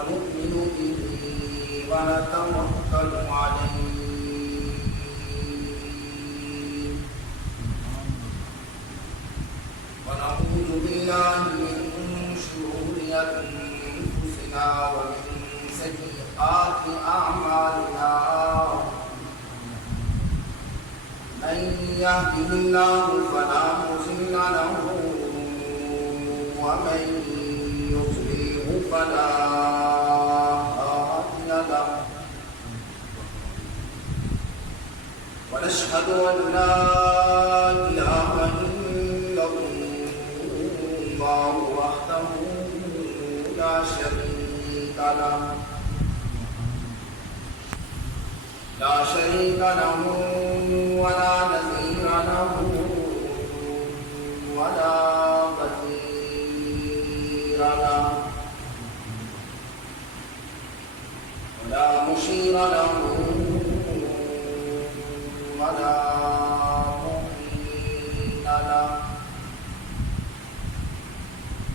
ونؤمن به ونتوكل عليه ونعوذ بالله من شرور أنفسنا ومن سيئات أعمالنا من يهده الله فلا مضل له ومن يضلله فلا هادي له ونشهد أن لا إله إلا الله وحده لا شريك له ولا نظير له ولا قدير له ولا مشير له ولا معين له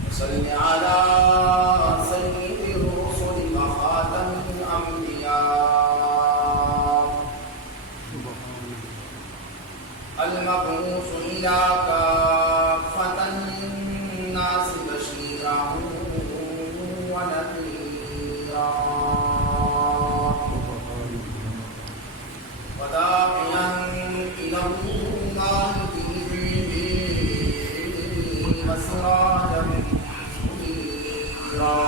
وصل على سيد الرسل وخاتم الأنبياء المبعوث إلى كافة الناس بشيرا ونذيرا وداعيا إلى الله بإذنه وسراجا منيرا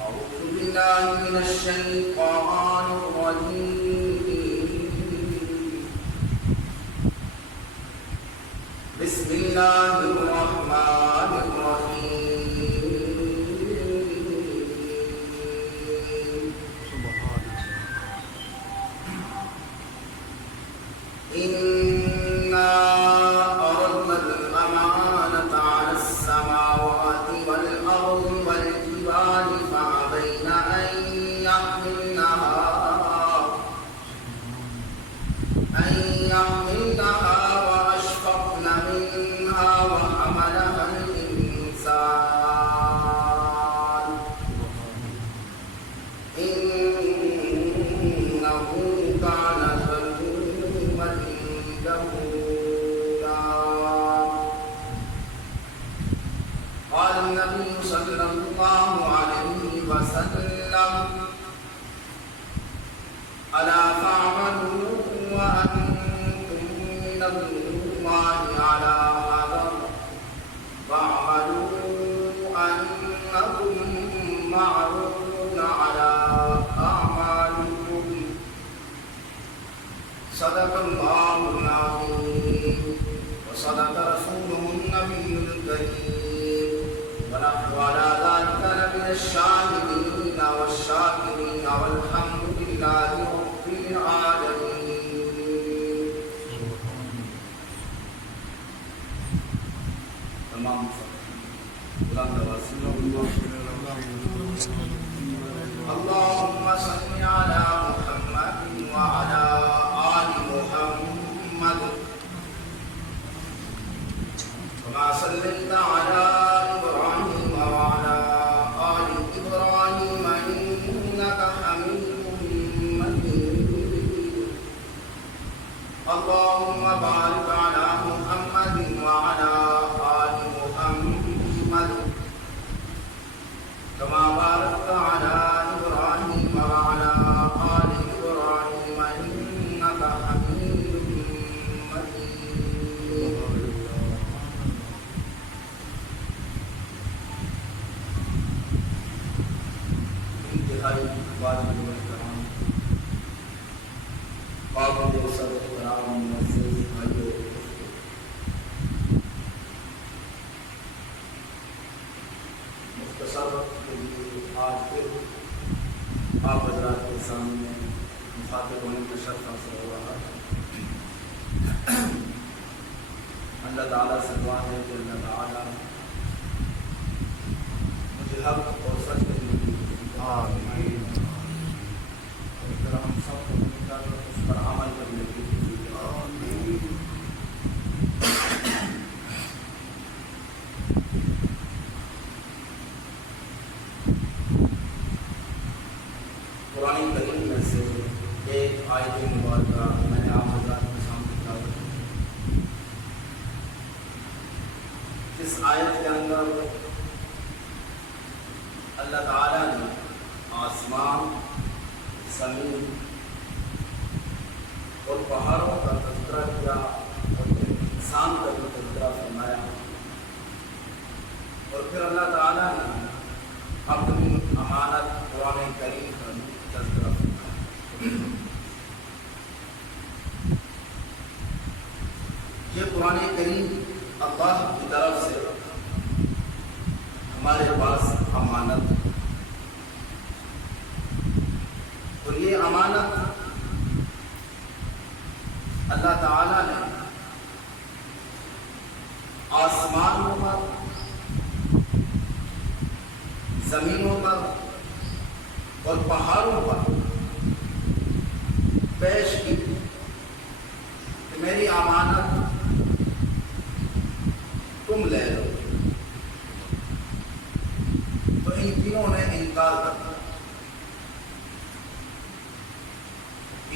أعوذ بالله من الشيطان الرجيم بسم الله الرحمن الرحيم إنا أردنا الأمانة على السماوات والأرض والجبال فأبين أن يحملنها وأشفقن منها وحملها الإنسان إنه كان ظلوما جهولا قال النبي صلى الله عليه وسلم ألا فاعملوا وأنتم من الله على حذر واعملوا أنكم معروضون على أعمالكم صدق الله العظيم وصدق رسوله النبي الكريم ونحن على ذلك لمن الشاهدين والشاكرين والحمد لله رب العالمين. تمام اللهم صل على محمد وعلى آل محمد كما صليت على إبراهيم وعلى آل إبراهيم إنك حميد مجيد. اللهم بارك على محمد وعلى آل محمد كما باركت على إبراهيم وعلى آل إبراهيم إنك حميد مجيد. انتہائی واجب احترام پابند سر کرام معزز بھائیو، مختصر وقت کے لیے آج پھر آپ حضرات کے سامنے مخاطب ہونے کا شرف حاصل ہو رہا ہے۔ اللہ تعالیٰ سے دعا ہے کہ اللہ تعالیٰ مجھے حق اور سچ کرنے کی آمین، اور پھر ہم سب کو مل کر اس پر عمل کرنے کی آمین۔ اندر سے ایک آیت مبارکہ میں نے آپ حضرات کے سامنے تلاوت کی. اس آیت کے اندر اللہ تعالیٰ نے آسمان، زمین اور پہاڑوں کا تذکرہ کیا اور پھر انسان کا بھی تذکرہ فرمایا. اور پھر اللہ تعالیٰ نے اپنی امانت قرآن کریم کا تذکرہ فرمایا. یہ قرآن کریم اللہ کی طرف سے ہمارے پاس امانت ہے، اور یہ امانت اللہ تعالیٰ نے آسمانوں پر، زمینوں پر اور پہاڑوں پر پیش کی کہ میری امانت تم لے لو. تو ان تینوں نے انکار کر دیا.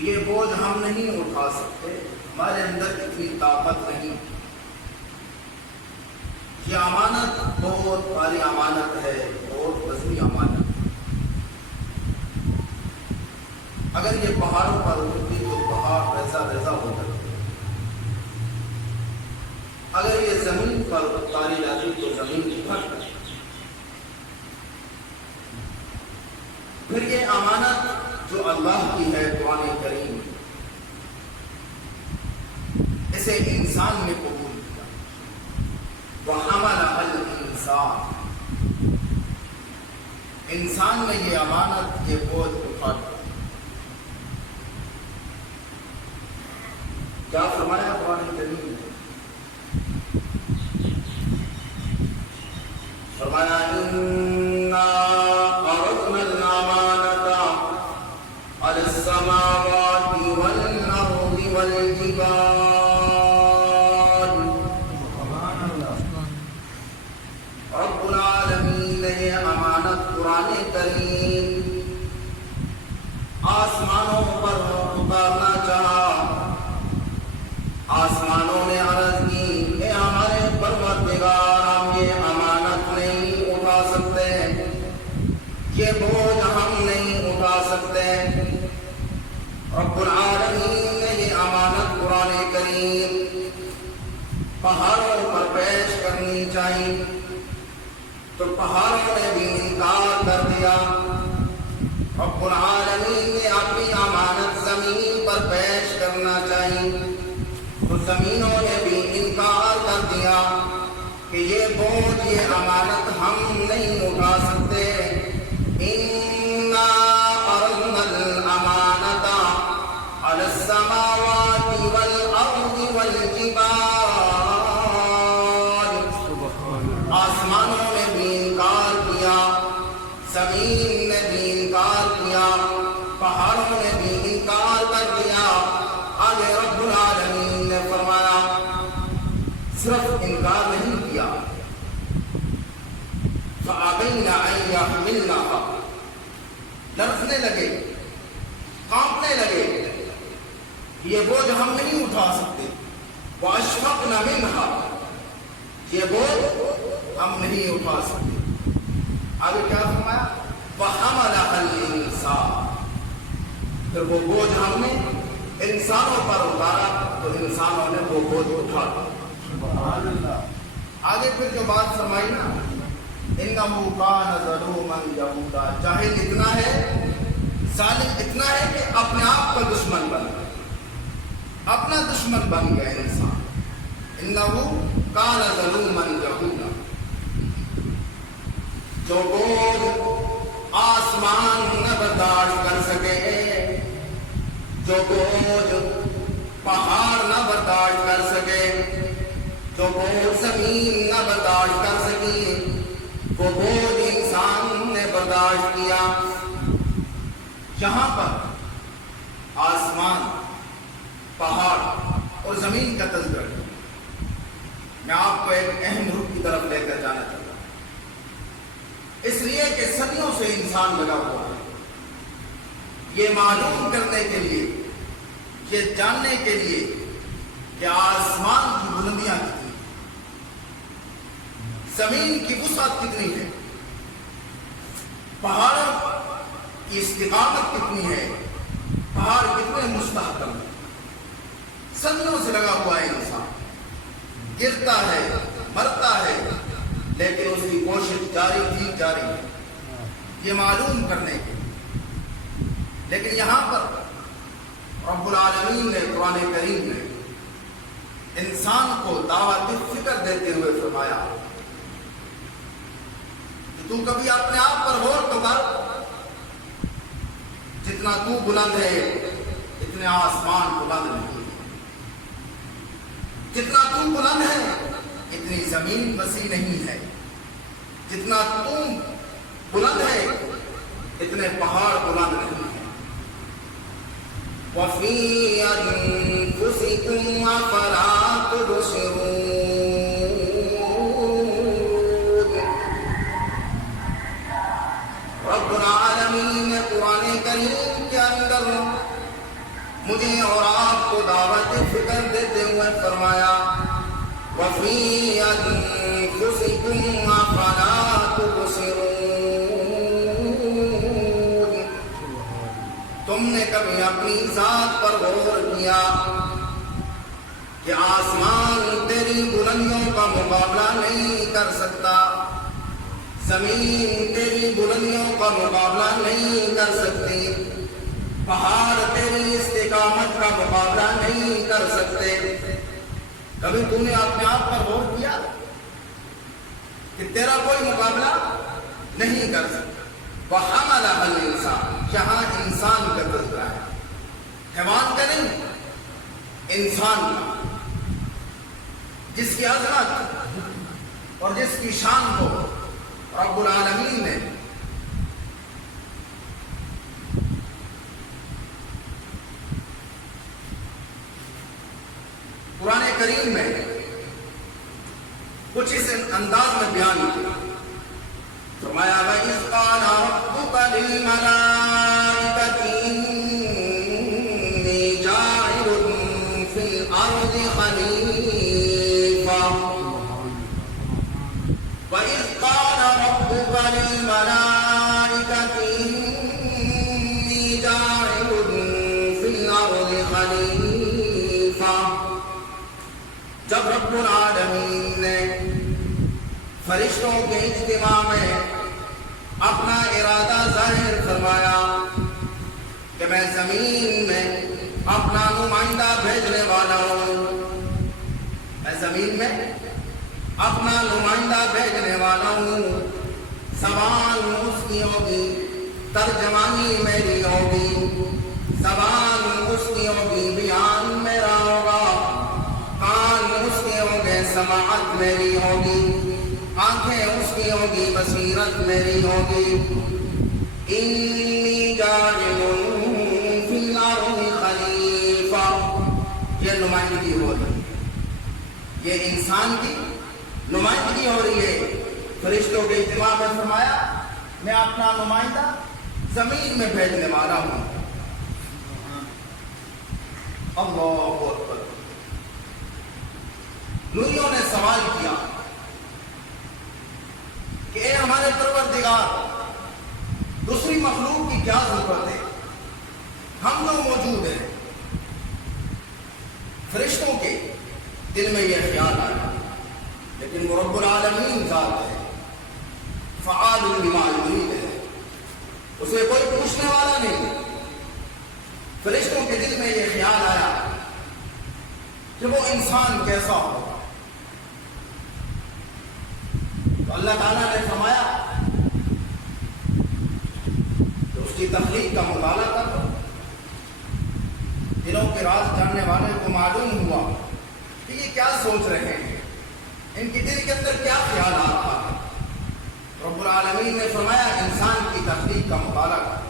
یہ بوجھ ہم نہیں اٹھا سکتے، ہمارے اندر اتنی طاقت نہیں. یہ امانت بہت بڑی امانت ہے، بہت وزنی امانت ہے. اگر یہ پہاڑوں پر ہوتی تو پہاڑ ویسا ویسا ہو جاتا. اگر یہ زمین پر اتاری جاتی تو زمین کی پھٹ جاتی. پھر یہ امانت جو اللہ کی ہے قرآن کریم، اسے انسان نے قبول کیا. وَحَمَلَهَا الْإِنسَانُ، انسان نے یہ امانت، یہ بوجھ اٹھا دیا. کیا فرمایا قرآن کریم نے؟ فرمایا اِنَّا عَرَضْنَا الْأَمَانَةَ عَلَى السَّمَاوَاتِ وَالْأَرْضِ وَالْجِبَالِ. رب العالمین نے یہ امانت قرآن کریم آسمانوں پر اتارنا چاہا. آسمانوں نے عرض کی کہ ہمارے پروردگار، ہم یہ امانت نہیں اٹھا سکتے، یہ بوجھ ہم نہیں اٹھا سکتے. رب العالمین نے یہ امانت قرآن کریم پہاڑوں پر پیش کرنی چاہیے، تو پہاڑوں نے بھی انکار کر دیا. رب العالمین نے اپنی امانت زمین پر پیش کرنا چاہیے، تو زمینوں نے بھی انکار کر دیا کہ یہ بوجھ، یہ امانت ہم نہیں اٹھا سکتے. اِنَّا عَرَضْنَا الْأَمَانَةَ عَلَى السَّمَاوَاتِ وَالْأَرْضِ وَالْجِبَالِ. آسمانوں نے بھی انکار کیا، زمین نے بھی انکار کیا، پہاڑوں نے بھی انکار کر دیا. آگے رب العالمین نے فرمایا صرف انکار نہیں کیا، فَأَبَيْنَ أَن يَحْمِلْنَهَا، لرزنے لگے، کانپنے لگے، یہ بوجھ ہم نہیں اٹھا سکتے. وَأَشْفَقْنَ مِنْهَا، یہ بوجھ ہم نہیں اٹھا سکتے. آگے کیا فرمایا؟ وَحَمَلَهَا الْإِنسَانُ، پھر وہ بوجھ ہم نے انسانوں پر اتارا تو انسانوں نے وہ بوجھ اٹھا. سبحان اللہ. آگے پھر جو بات فرمائی نا، اِنَّهُ كَانَ ظَلُومًا جَهُولًا، جاہل اتنا ہے، ظالم اتنا ہے کہ اپنے آپ کا دشمن بن گیا، اپنا دشمن بن گیا انسان. اِنَّهُ كَانَ ظَلُومًا جَهُولًا، جو بوجھ آسمان نہ برداشت کر سکے، جو بوجھ پہاڑ نہ برداشت کر سکے، جو بوجھ زمین نہ برداشت کر سکی، وہ بوجھ انسان نے برداشت کیا. یہاں پر آسمان، پہاڑ اور زمین کا تذکرہ کیا. میں آپ کو ایک اہم رخ کی طرف لے کر جانا چاہتا ہوں، اس لیے کہ صدیوں سے انسان لگا ہوا ہے. یہ معلوم کرنے کے لیے، یہ جاننے کے لیے کہ آسمان کی بلندیاں کتنی، زمین کی وسعت کتنی ہے، پہاڑوں کی استقامت کتنی ہے، پہاڑ کتنے مستحکم ہیں، صدیوں سے لگا ہوا ہے انسان، گرتا ہے، مرتا ہے، لیکن اس کی کوشش جاری تھی، جاری ہے، یہ معلوم کرنے کے۔ لیکن یہاں پر رب العالمین نے قرآن کریم میں انسان کو دعوت فکر دیتے ہوئے فرمایا کہ تو کبھی اپنے آپ پر غور تو کر، جتنا تو بلند ہے اتنے آسمان بلند نہیں، جتنا تو بلند ہے اتنی زمین وسیع نہیں ہے، جتنا تو بلند ہے اتنے پہاڑ بلند نہیں ہے۔ وَفِي أَنفُسِكُمْ أَفَلَا تُبْصِرُونَ۔ رب العالمین نے قرآن کریم کے اندر مجھے اور آپ کو دعوت فکر دیتے ہوئے فرمایا وَفِي أَنفُسِكُمْ أَفَلَا تُبْصِرُونَ۔ تم نے کبھی اپنی ذات پر غور کیا کہ آسمان تیری بلندیوں کا مقابلہ نہیں کر سکتا، زمین تیری بلندیوں کا مقابلہ نہیں کر سکتی، پہاڑ تیری استقامت کا مقابلہ نہیں کر سکتے؟ کبھی تم نے اپنے آپ پر غور کیا کہ تیرا کوئی مقابلہ نہیں کر سکتا؟ وَحَمَلَهَا الْإِنسَانُ، جہاں انسان کا تذکرہ ہے، حیوان کا نہیں، انسان کا، جس کی عظمت اور جس کی شان کو رب العالمین نے قرآن کریم میں کچھ اس انداز میں بیان کیا۔ فرمایا وَإِذْ قَالَ رَبُّكَ لِلْمَلَائِكَةِ إِنِّي جَاعِلٌ فِي الْأَرْضِ خَلِيفَةً وَإِذْ قَالَ رَبُّكَ لِلْمَلَائِكَةِ إِنِّي جَاعِلٌ فِي الْأَرْضِ خَلِيفَةً، جب رب العالمین نے فرشتوں کے اجتماع میں اپنا ارادہ ظاہر فرمایا کہ میں زمین میں اپنا نمائندہ بھیجنے والا ہوں، میں زمین میں اپنا نمائندہ بھیجنے والا ہوں، زبان اس کی ہوگی، ترجمانی میری ہوگی، زبان اس کی ہوگی، بیان میرا ہوگا، کان اس کے ہوں گے، سماعت میری ہوگی، آنکھیں اس کی ہوگی، بصیرت میری ہوگی۔ انی جاعل فی الارض خلیفہ، یہ نمائندگی ہو رہی ہے، یہ انسان کی نمائندگی ہو رہی ہے۔ فرشتوں کے اجتماع میں فرمایا میں اپنا نمائندہ زمین میں بھیجنے والا ہوں۔ اللہ اکبر۔ نوریوں نے سوال کیا کہ اے ہمارے پروردگار، دوسری مخلوق کی کیا ضرورت ہے؟ ہم تو موجود ہیں۔ فرشتوں کے دل میں یہ خیال آیا، لیکن وہ رب العالمین ذات ہے، فعال لما یرید ہے، اسے کوئی پوچھنے والا نہیں۔ فرشتوں کے دل میں یہ خیال آیا کہ وہ انسان کیسا ہو، تو اللہ تعالیٰ نے فرمایا کہ اس کی تخلیق کا مطالعہ کر، دلوں کے راز جاننے والے کو معلوم ہوا کہ یہ کیا سوچ رہے ہیں، ان کی دل کے اندر کیا خیال آتا ہے۔ رب العالمین نے فرمایا انسان کی تخلیق کا مطالعہ کر۔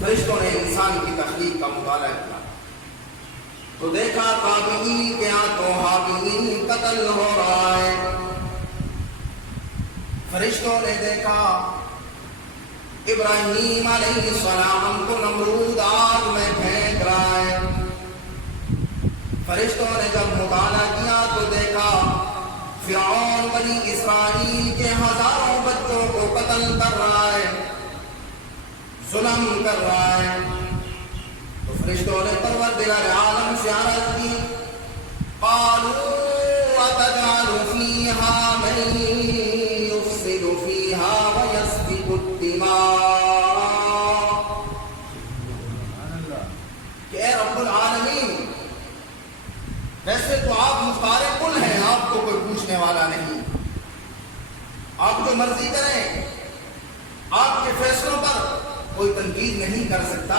فرشتوں نے انسان کی تخلیق کا مطالعہ کیا تو دیکھا قابلین کے ہاتھوں حابلین قتل ہو رہا ہے۔ فرشتوں نے دیکھا ابراہیم علیہ السلام کو نمرود آگ میں پھینک رہا ہے۔ فرشتوں نے جب مطالعہ کیا تو دیکھا فرعون بنی اسرائیل کے ہزاروں بچوں کو قتل کر رہا ہے، ظلم کر رہا ہے۔ تو فرشتوں نے پروردگار عالم سے عرض کی، قالوا اتجعل فیہا من یفسد فیہا ویسفک الدماء، کہ اے رب العالمین، ویسے تو آپ مختار کل ہیں، آپ کو کوئی پوچھنے والا نہیں، آپ جو مرضی کریں، آپ کے فیصلوں پر کوئی تنقید نہیں کر سکتا،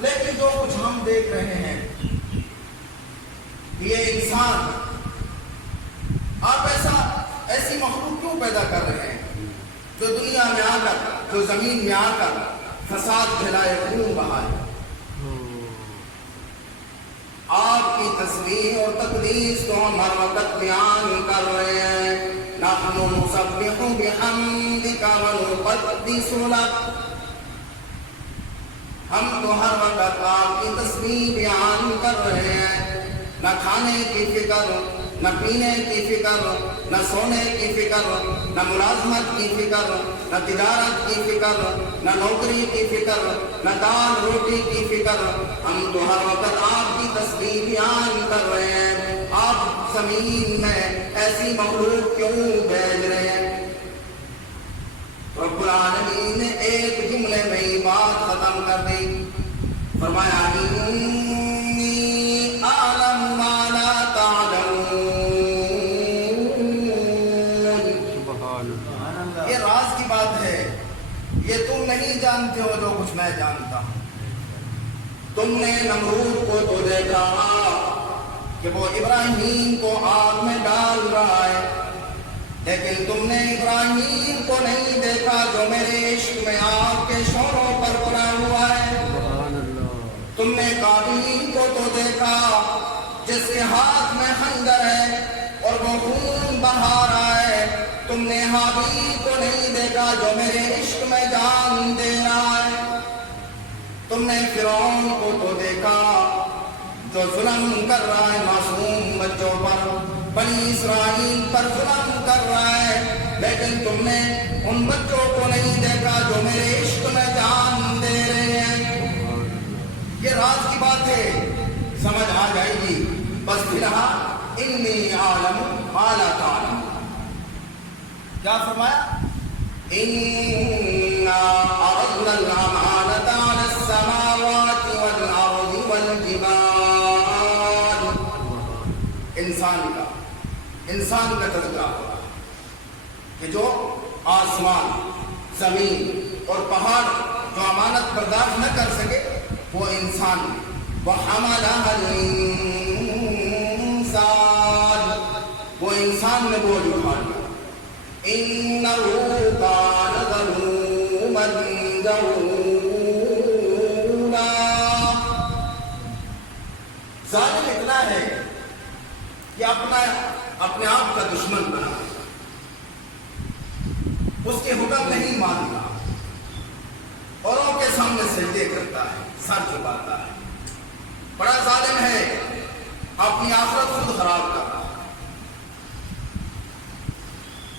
لیکن جو کچھ ہم دیکھ رہے ہیں یہ انسان، آپ ایسی مخلوق کیوں پیدا کر رہے ہیں جو دنیا میں آ کر، جو زمین میں آ کر فساد پھیلائے، خون بہائے۔ آپ کی تصویر اور تقدیس کو ہم ہر وقت بیان کر رہے ہیں، نحن نسبح بحمدک ونقدس لک، ہم تو ہر وقت آپ کی تصویر بیان کر رہے ہیں، نہ کھانے کی فکر، نہ پینے کی فکر، نہ سونے کی فکر، نہ ملازمت کی فکر، نہ تجارت کی فکر، نہ نوکری کی فکر، نہ دال روٹی کی فکر، ہم تو ہر وقت آپ کی تصویر بیان کر رہے ہیں۔ آپ زمین میں ایسی مخلوق کیوں بھیج رہے ہیں؟ رب العالمین نے ایک جملے میں ہی بات ختم کر دی، فرمایا انی اعلم ما لا تعلمون، یہ راز کی بات ہے، یہ تم نہیں جانتے ہو جو کچھ میں جانتا ہوں۔ تم نے نمرود کو تو دیکھا کہ وہ ابراہیم کو آگ میں ڈال رہا ہے، لیکن تم نے ابراہیم کو نہیں دیکھا جو میرے عشق میں آگ کے شعلوں پر پڑا ہوا ہے۔ تم نے قابیل کو تو دیکھا جس کے ہاتھ میں خنجر ہے اور وہ خون بہا رہا ہے۔ تم نے حابیل کو نہیں دیکھا جو میرے عشق میں جان دے رہا ہے۔ تم نے فرعون کو تو دیکھا جو ظلم کر رہا ہے معصوم بچوں پر، بنی اسرائیل پر ظلم کر رہا ہے، لیکن تم نے ان بچوں کو نہیں دیکھا جو میرے عشق میں جان دے رہے ہیں۔ یہ راز کی بات ہے، سمجھ آ جائے گی۔ بس فی الحال انی عالم ما لا تعلم، کیا فرمایا؟ انا عرضنا الامانة على السماوات والارض والجبال، انسان کا تذکرہ ہوا کہ جو آسمان، زمین اور پہاڑ جو امانت برداشت نہ کر سکے وہ انسان، وَحَمَلَهَا الْإِنسَانُ، وہ انسان نے بوجھ اٹھا لیا، إِنَّهُ كَانَ ظَلُومًا جَهُولًا، ظالم اتنا ہے کہ اپنے آپ کا دشمن بنا، اس کے حکم نہیں مانتا، اوروں کے سامنے سجدے کرتا ہے، سر جھکاتا ہے، بڑا ظالم ہے، اپنی آخرت خود خراب کر رہا ہے۔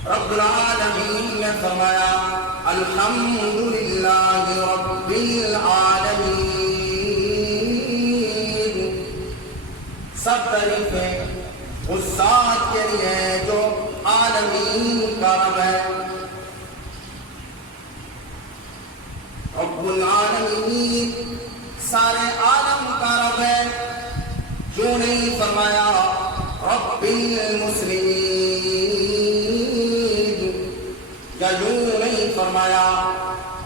رب العالمین نے فرمایا الحمدللہ رب العالمین، سب تعریفیں اس ذات کے لیے جو عالمین کا رب ہے۔ رب العالمین سارے عالم کا رب ہے، کیوں نہیں فرمایا رب المسلمین، یا یوں نہیں فرمایا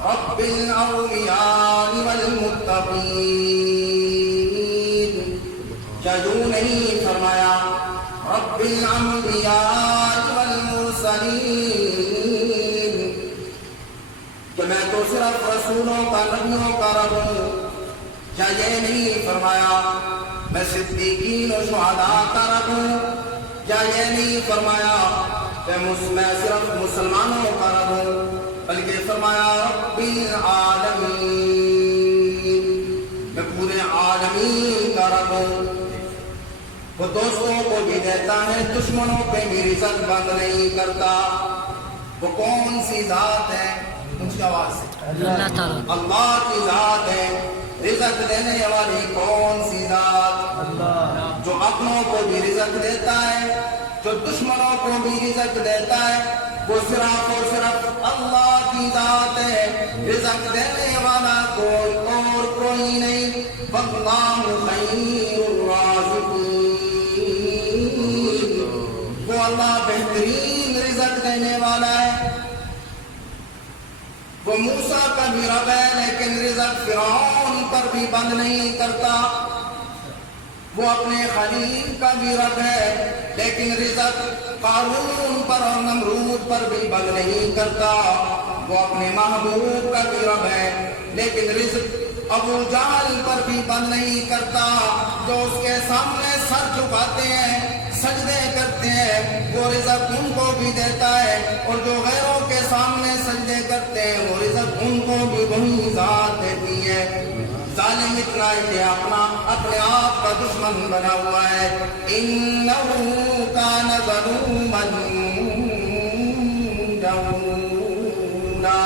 رب الاولیاء والمتقین، یا یوں نہیں فرمایا رب الانبیاء والمرسلین، کہ میں تو صرف رسولوں کا، نبیوں کا رب ہوں، یا یہ نہیں فرمایا میں صدیقین و شہداء کا رب ہوں، یا یہ نہیں فرمایا کہ میں صرف مسلمانوں کا رب ہوں، بلکہ فرمایا رب العالمین، میں پورے عالمین کا رب ہوں۔ وہ دوستوں کو بھی دیتا ہے، دشمنوں پہ بھی رزق بند نہیں کرتا۔ وہ کون سی ذات ہے؟ اونچی آواز سے اللہ تعالیٰ، اللہ کی ذات ہے۔ رزق دینے والی کون سی ذات؟ جو اپنوں کو بھی رزق دیتا ہے، جو دشمنوں کو بھی رزق دیتا ہے، وہ صرف اور صرف اللہ کی ذات ہے۔ رزق دینے والا کوئی اور کوئی نہیں۔ واللہ خیر الرازقین، وہ اللہ بہترین رزق دینے والا ہے۔ وہ موسیٰ کا بھی رب ہے، لیکن رزق فرعون پر بھی بند نہیں کرتا۔ وہ اپنے خلیل کا بھی رب ہے، لیکن رزق قارون پر اور نمرود پر بھی بند نہیں کرتا۔ وہ اپنے محبوب کا بھی رب ہے، لیکن رزق ابو جہل پر بھی بند نہیں کرتا۔ جو اس کے سامنے سر جھکاتے ہیں، سجدے کرتے ہیں، وہ رزق ان کو بھی دیتا ہے، اور جو غیروں کے سامنے سجدے کرتے ہیں، وہ رزق ان کو بھی وہی ذات دیتی ہے۔ ظالم اتنا ہے کہ اپنے آپ کا دشمن بنا ہوا ہے۔ انہو کان ظلوما جہولا،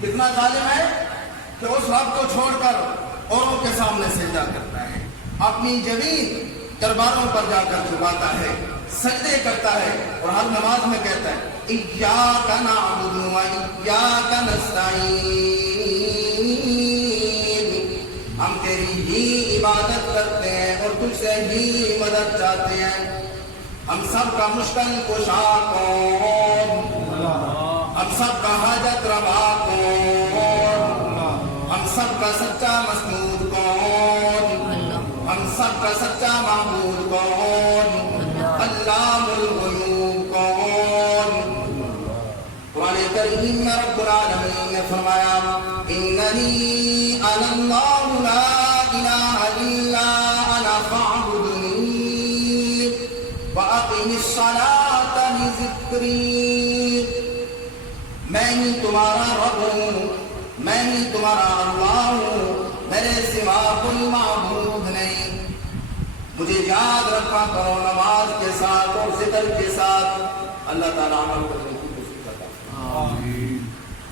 کتنا ظالم ہے کہ اس رب کو چھوڑ کر اوروں کے سامنے سجدہ کرتا ہے، اپنی جبین درباروں پر جا کر جھکاتا ہے، سجدے کرتا ہے، اور ہر نماز میں کہتا ہے ایاک نعبد و ایاک نستعین، ہم تیری ہی عبادت کرتے ہیں اور تجھ سے ہی مدد چاہتے ہیں۔ ہم سب کا مشکل کشا کون؟ ہم سب کا حاجت روا کون؟ ہم سب کا سچا مسنود کون؟ ہم سب کا سچا معبود کون؟ علام الغیوب کون؟ قرآن کریم میں رب العالمین نے فرمایا اننی انا اللہ لا الہ الا انا فاعبدنی واقم الصلاۃ لذکری، میں ہی تمہارا رب ہوں، میں ہی تمہارا اللہ ہوں، میرے سوا کوئی معبود نہیں، مجھے یاد رکھا کرو نماز کے ساتھ اور ذکر کے ساتھ۔ اللہ تعالیٰ عمل کرنے کی توفیق عطا فرمائے۔